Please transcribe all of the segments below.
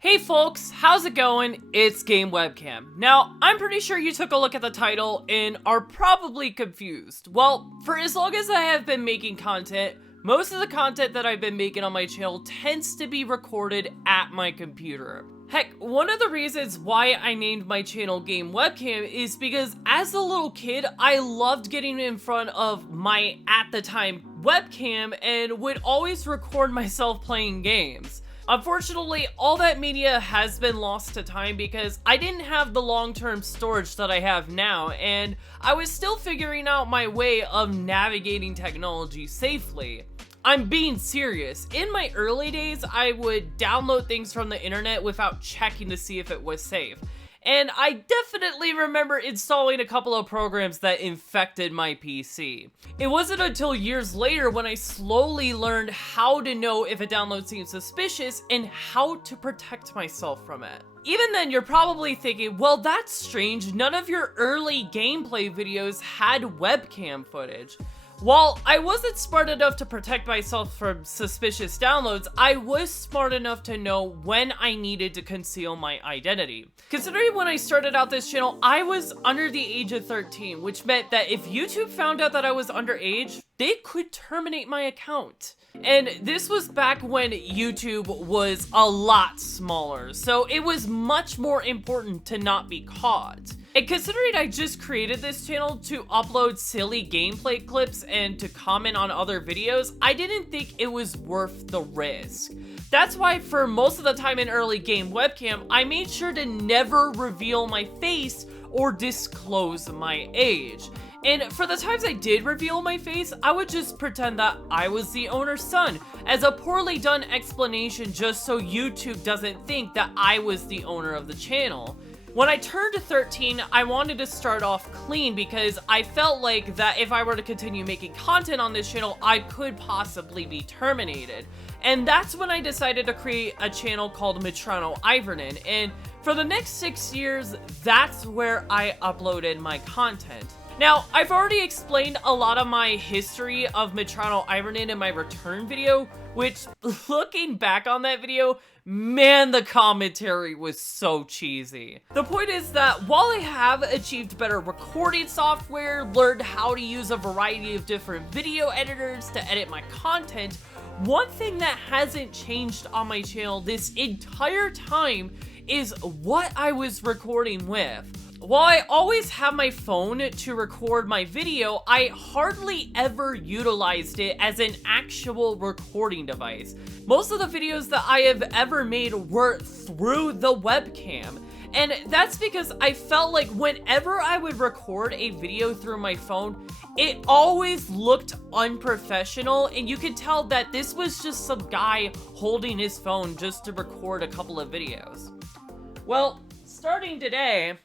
Hey folks, how's it going? It's Game Webcam. Now, I'm pretty sure you took a look at the title and are probably confused. Well, for as long as I have been making content, most of the content that I've been making on my channel tends to be recorded at my computer. Heck, one of the reasons why I named my channel Game Webcam is because as a little kid, I loved getting in front of my, at the time, webcam and would always record myself playing games. Unfortunately, all that media has been lost to time because I didn't have the long-term storage that I have now, and I was still figuring out my way of navigating technology safely. I'm being serious. In my early days, I would download things from the internet without checking to see if it was safe. And I definitely remember installing a couple of programs that infected my PC. It wasn't until years later when I slowly learned how to know if a download seemed suspicious and how to protect myself from it. Even then, you're probably thinking, well, that's strange. None of your early gameplay videos had webcam footage. While I wasn't smart enough to protect myself from suspicious downloads, I was smart enough to know when I needed to conceal my identity. Considering when I started out this channel, I was under the age of 13, which meant that if YouTube found out that I was underage, they could terminate my account. And this was back when YouTube was a lot smaller, so it was much more important to not be caught. And considering I just created this channel to upload silly gameplay clips and to comment on other videos, I didn't think it was worth the risk. That's why for most of the time in early Game Webcam, I made sure to never reveal my face or disclose my age. And for the times I did reveal my face, I would just pretend that I was the owner's son as a poorly done explanation just so YouTube doesn't think that I was the owner of the channel. When I turned 13, I wanted to start off clean because I felt like that if I were to continue making content on this channel, I could possibly be terminated. And that's when I decided to create a channel called Metrano Ivernin, and for the next 6 years, that's where I uploaded my content. Now, I've already explained a lot of my history of Metrano Ivernin in my return video, which, looking back on that video, man, the commentary was so cheesy. The point is that while I have achieved better recording software, learned how to use a variety of different video editors to edit my content, one thing that hasn't changed on my channel this entire time is what I was recording with. While I always have my phone to record my video, I hardly ever utilized it as an actual recording device. Most of the videos that I have ever made were through the webcam. And that's because I felt like whenever I would record a video through my phone, it always looked unprofessional, and you could tell that this was just some guy holding his phone just to record a couple of videos. Well, starting today,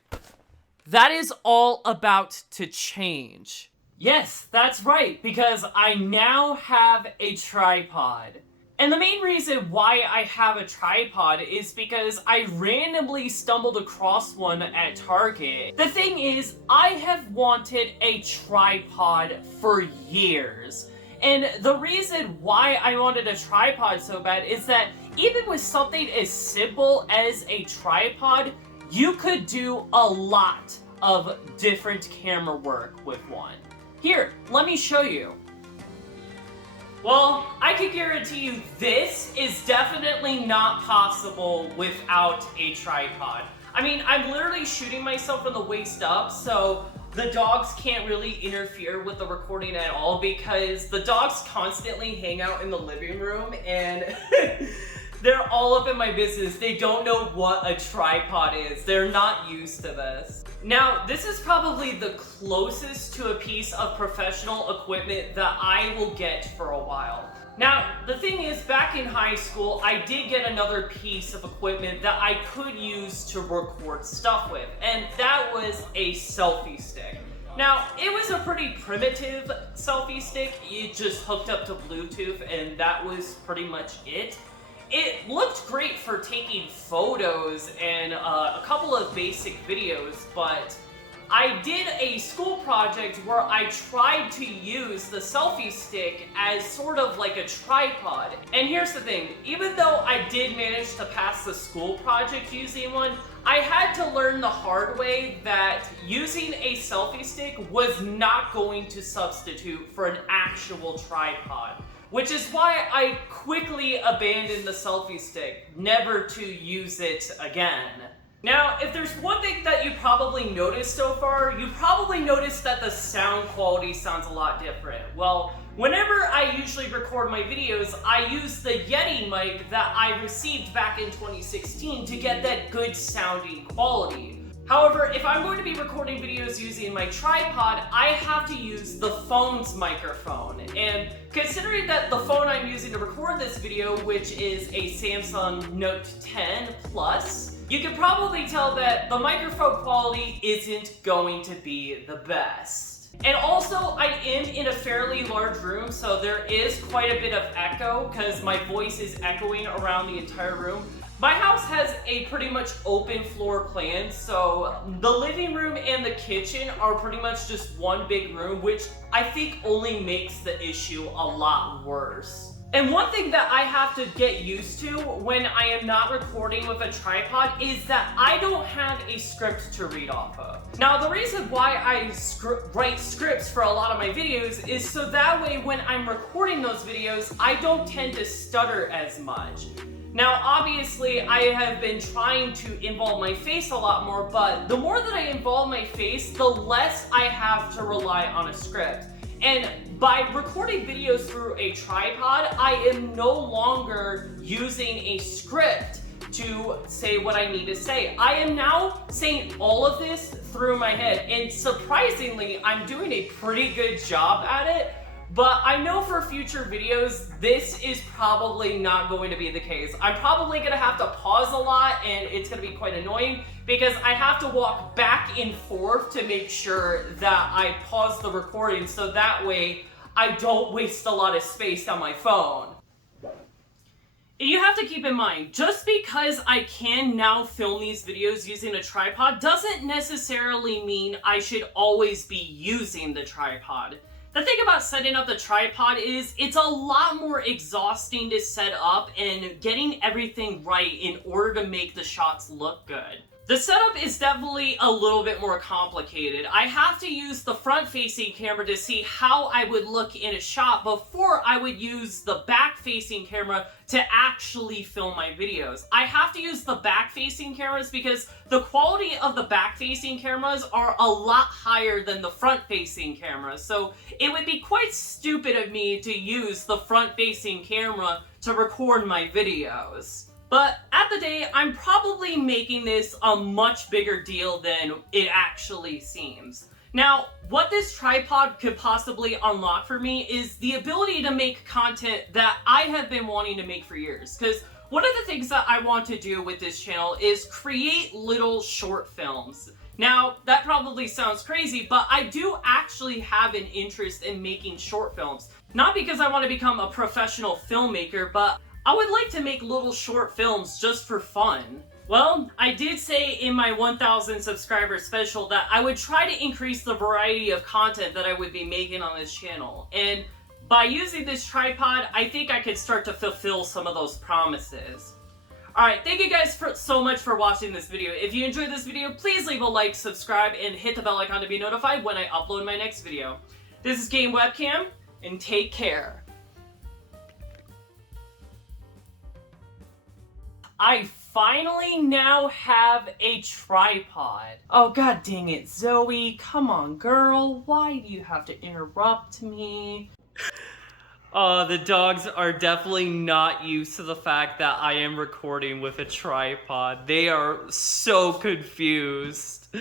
that is all about to change. Yes, that's right, because I now have a tripod. And the main reason why I have a tripod is because I randomly stumbled across one at Target. The thing is, I have wanted a tripod for years. And the reason why I wanted a tripod so bad is that even with something as simple as a tripod, you could do a lot of different camera work with one. Here, let me show you. Well, I can guarantee you this is definitely not possible without a tripod. I mean, I'm literally shooting myself from the waist up, so the dogs can't really interfere with the recording at all because the dogs constantly hang out in the living room and they're all up in my business. They don't know what a tripod is. They're not used to this. Now, this is probably the closest to a piece of professional equipment that I will get for a while. Now, the thing is, back in high school, I did get another piece of equipment that I could use to record stuff with, and that was a selfie stick. Now, it was a pretty primitive selfie stick. It just hooked up to Bluetooth, and that was pretty much it. It looked great for taking photos and a couple of basic videos, but I did a school project where I tried to use the selfie stick as sort of like a tripod. And here's the thing, even though I did manage to pass the school project using one, I had to learn the hard way that using a selfie stick was not going to substitute for an actual tripod. Which is why I quickly abandoned the selfie stick, never to use it again. Now, if there's one thing that you probably noticed so far, you probably noticed that the sound quality sounds a lot different. Well, whenever I usually record my videos, I use the Yeti mic that I received back in 2016 to get that good sounding quality. However, if I'm going to be recording videos using my tripod, I have to use the phone's microphone. And considering that the phone I'm using to record this video, which is a Samsung Note 10 Plus, you can probably tell that the microphone quality isn't going to be the best. And also, I am in a fairly large room, so there is quite a bit of echo because my voice is echoing around the entire room. My house has a pretty much open floor plan, so the living room and the kitchen are pretty much just one big room, which I think only makes the issue a lot worse. And one thing that I have to get used to when I am not recording with a tripod is that I don't have a script to read off of. Now, the reason why I write scripts for a lot of my videos is so that way when I'm recording those videos, I don't tend to stutter as much. Now, obviously, I have been trying to involve my face a lot more, but the more that I involve my face, the less I have to rely on a script. And by recording videos through a tripod, I am no longer using a script to say what I need to say. I am now saying all of this through my head, and surprisingly, I'm doing a pretty good job at it. But I know for future videos, this is probably not going to be the case. I'm probably gonna have to pause a lot and it's gonna be quite annoying because I have to walk back and forth to make sure that I pause the recording so that way I don't waste a lot of space on my phone. You have to keep in mind, just because I can now film these videos using a tripod doesn't necessarily mean I should always be using the tripod. The thing about setting up the tripod is it's a lot more exhausting to set up and getting everything right in order to make the shots look good. The setup is definitely a little bit more complicated. I have to use the front-facing camera to see how I would look in a shot before I would use the back-facing camera to actually film my videos. I have to use the back-facing cameras because the quality of the back-facing cameras are a lot higher than the front-facing cameras, so it would be quite stupid of me to use the front-facing camera to record my videos. But at the day, I'm probably making this a much bigger deal than it actually seems. Now, what this tripod could possibly unlock for me is the ability to make content that I have been wanting to make for years. Because one of the things that I want to do with this channel is create little short films. Now, that probably sounds crazy, but I do actually have an interest in making short films. Not because I want to become a professional filmmaker, but I would like to make little short films just for fun. Well, I did say in my 1,000 subscriber special that I would try to increase the variety of content that I would be making on this channel. And by using this tripod, I think I could start to fulfill some of those promises. Alright, thank you guys so much for watching this video. If you enjoyed this video, please leave a like, subscribe, and hit the bell icon to be notified when I upload my next video. This is Game Webcam, and take care. I finally now have a tripod. Oh, god dang it, Zoe. Come on, girl. Why do you have to interrupt me? The dogs are definitely not used to the fact that I am recording with a tripod. They are so confused.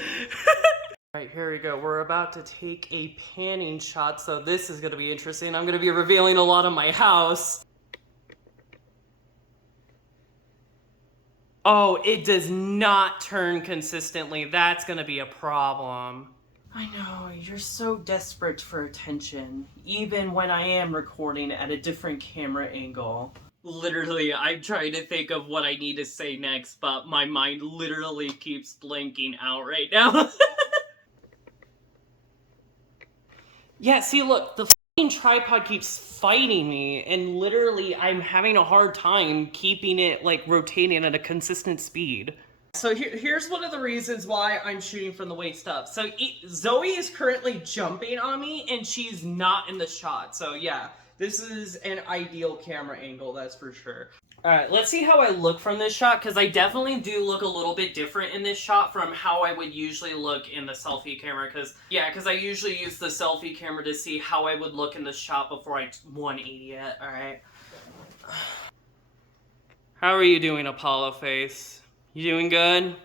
Alright, here we go. We're about to take a panning shot, so this is gonna be interesting. I'm gonna be revealing a lot of my house. Oh, it does not turn consistently. That's gonna be a problem. I know, you're so desperate for attention, even when I am recording at a different camera angle. Literally, I'm trying to think of what I need to say next, but my mind literally keeps blanking out right now. Yeah, see, look, the fucking tripod keeps fighting me, and literally I'm having a hard time keeping it, like, rotating at a consistent speed. So here's one of the reasons why I'm shooting from the waist up. So Zoe is currently jumping on me, and she's not in the shot. So yeah, this is an ideal camera angle, that's for sure. Alright, let's see how I look from this shot, because I definitely do look a little bit different in this shot from how I would usually look in the selfie camera, because I usually use the selfie camera to see how I would look in the shot before I 180 it, alright? How are you doing, Apollo face? You doing good?